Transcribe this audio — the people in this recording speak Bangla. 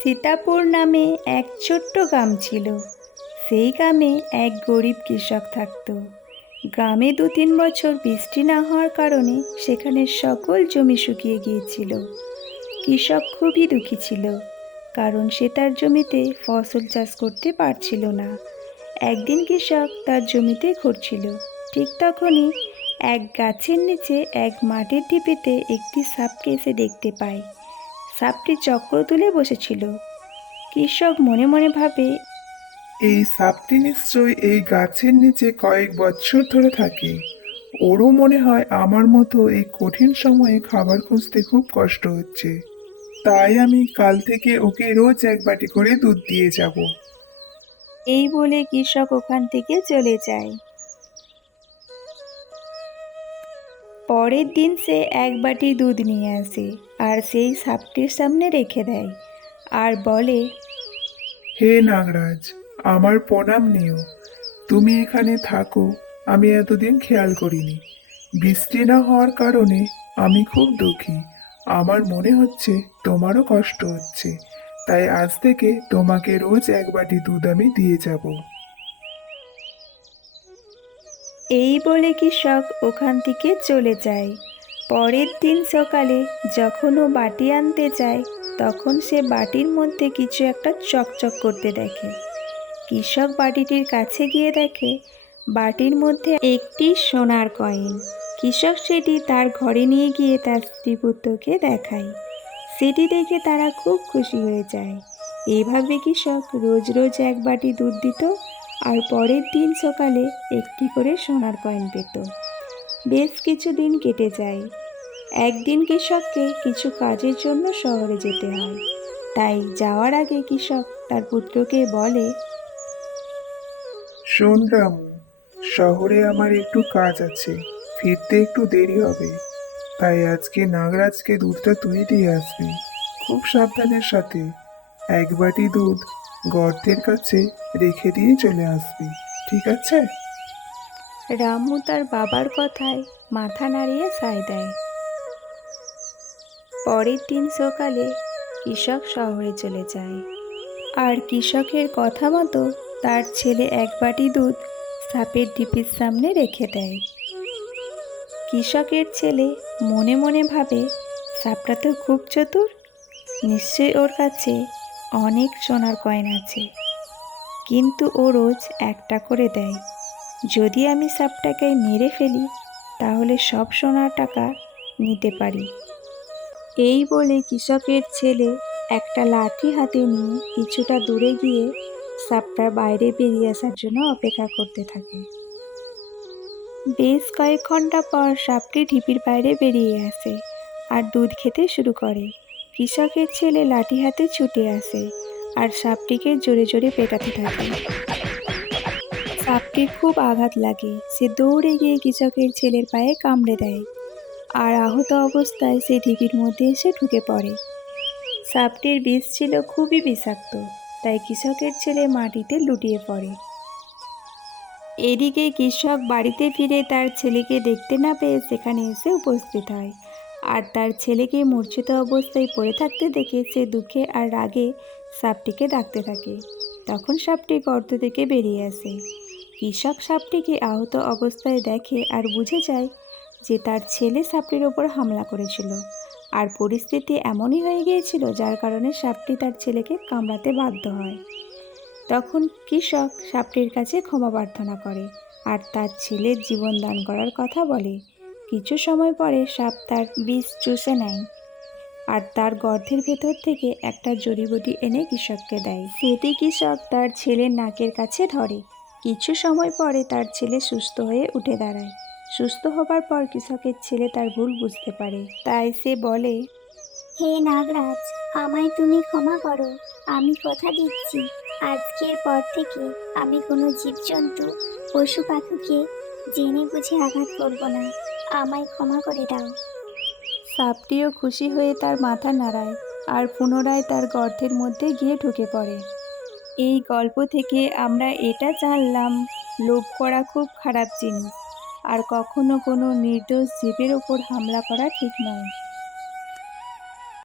সীতাপুর নামে এক ছোট্ট গ্রাম ছিল। সেই গ্রামে এক গরিব কৃষক থাকত। গ্রামে ২-৩ বছর বৃষ্টি না হওয়ার কারণে সেখানে সকল জমি শুকিয়ে গিয়েছিল। কৃষক খুবই দুঃখী ছিল, কারণ সে তার জমিতে ফসল চাষ করতে পারছিল না। একদিন কৃষক তার জমিতে ঘুরছিল, ঠিক তখনই এক গাছের নিচে এক মাটির ঢিপিতে একটি সাপকে সে দেখতে পায়। সাপটি চক্র তুলে বসেছিল। কৃষক মনে মনে ভাবে, এই সাপটি নিশ্চয়ই এই গাছের নিচে কয়েক বছর ধরে থাকে। ওরও মনে হয় আমার মতো এই কঠিন সময়ে খাবার খুঁজতে খুব কষ্ট হচ্ছে। তাই আমি কাল থেকে ওকে রোজ এক বাটি করে দুধ দিয়ে যাব। এই বলে কৃষক ওখান থেকে চলে যায়। পরের দিন সে এক বাটি দুধ নিয়ে আসে আর সেই সাপটির সামনে রেখে দেয় আর বলে, হে নাগরাজ, আমার প্রণাম নিও। তুমি এখানে থাকো, আমি এতদিন খেয়াল করিনি। বৃষ্টি না হওয়ার কারণে আমি খুব দুঃখী। আমার মনে হচ্ছে তোমারও কষ্ট হচ্ছে, তাই আজ থেকে তোমাকে রোজ এক বাটি দুধ আমি দিয়ে যাব। এই বলে কৃষক ওখান থেকে চলে যায়। পরের দিন সকালে যখন ও বাটি আনতে যায়, তখন সে বাটির মধ্যে কিছু একটা চকচক করতে দেখে। কৃষক বাটিটির কাছে গিয়ে দেখে বাটির মধ্যে একটি সোনার কয়েন। কৃষক সেটি তার ঘরে নিয়ে গিয়ে তার স্ত্রী পুত্রকে দেখায়। সেটি দেখে তারা খুব খুশি হয়ে যায়। এইভাবে কৃষক রোজ রোজ এক বাটি দুধ দিত আর পরের দিন সকালে একটি করে সোনার কয়েন পেত। বেশ কিছুদিন কেটে যায়। একদিন কৃষককে কিছু কাজের জন্য শহরে যেতে হয়। তাই যাওয়ার আগে কৃষক তার পুত্রকে বলে, শোন রামু, শহরে আমার একটু কাজ আছে, ফিরতে একটু দেরি হবে। তাই আজকে নাগরাজকে দুধটা তুই দিয়ে আসবি, খুব সাবধানের সাথে। এক বাটি দুধ গর্তের কাছে রেখে দিয়ে চলে আসবি, ঠিক আছে? রামু তার বাবার কথায় মাথা নাড়িয়ে সায় দেয়। পরের দিন সকালে কৃষক শহরে চলে যায় আর কৃষকের কথা মতো তার ছেলে এক বাটি দুধ সাপের ঢিপির সামনে রেখে দেয়। কৃষকের ছেলে মনে মনে ভাবে, সাপটা তো খুব চতুর, নিশ্চয়ই ওর কাছে অনেক সোনার কয়েন আছে, কিন্তু ও রোজ একটা করে দেয়। যদি আমি সাপটাকে মেরে ফেলি, তাহলে সব সোনার টাকা নিতে পারি। এই বলে কৃষকের ছেলে একটা লাঠি হাতে নিয়ে কিছুটা দূরে গিয়ে সাপটার বাইরে বেরিয়ে আসার জন্য অপেক্ষা করতে থাকে। বেশ কয়েক ঘন্টা পর সাপটি ঢিপির বাইরে বেরিয়ে আসে আর দুধ খেতে শুরু করে। কৃষকের ছেলে লাঠি হাতে ছুটে আসে আর সাপটিকে জোরে জোরে পেটাতে থাকে। সাপটির খুব আঘাত লাগে। সে দৌড়ে গিয়ে কৃষকের ছেলের পায়ে কামড়ে দেয় আর আহত অবস্থায় সে ঢিপির মধ্যে এসে ঢুকে পড়ে। সাপটির বিষ ছিল খুবই বিষাক্ত, তাই কৃষকের ছেলে মাটিতে লুটিয়ে পড়ে। এদিকে কৃষক বাড়িতে ফিরে তার ছেলেকে দেখতে না পেয়ে সেখানে এসে উপস্থিত হয় আর তার ছেলেকে মূর্ছিত অবস্থায় পড়ে থাকতে দেখে সে দুঃখে আর রাগে সাপটিকে ডাকতে থাকে। তখন সাপটি গর্ত থেকে বেরিয়ে আসে। কৃষক সাপটিকে আহত অবস্থায় দেখে আর বুঝে যায় যে তার ছেলে সাপটির ওপর হামলা করেছিল আর পরিস্থিতি এমনই হয়ে গিয়েছিল যার কারণে সাপটি তার ছেলেকে কামড়াতে বাধ্য হয়। তখন কৃষক সাপটির কাছে ক্ষমা প্রার্থনা করে আর তার ছেলের জীবন দান করার কথা বলে। কিছু সময় পরে সাপ তার বিষ চুষে নেয় আর তার গর্তের ভেতর থেকে একটা জড়িবুটি এনে কৃষককে দেয়। সেটি কৃষক তার ছেলের নাকের কাছে ধরে। কিছু সময় পরে তার ছেলে সুস্থ হয়ে উঠে দাঁড়ায়। সুস্থ হবার পর কৃষকের ছেলে তার ভুল বুঝতে পারে, তাই সে বলে, হে নাগরাজ, আমায় তুমি ক্ষমা করো। আমি কথা দিচ্ছি, আজকের পর থেকে আমি কোনো জীবজন্তু, পশু পাখিকে জেনে বুঝে আঘাত করব না। আমায় ক্ষমা করে দাও। সাপটিও খুশি হয়ে তার মাথা নাড়ায় আর পুনরায় তার গর্তের মধ্যে গিয়ে ঢুকে পড়ে। এই গল্প থেকে আমরা এটা জানলাম, লোভ করা খুব খারাপ জিনিস আর কখনো কোনো নির্দোষ জীবের ওপর হামলা করা ঠিক নয়।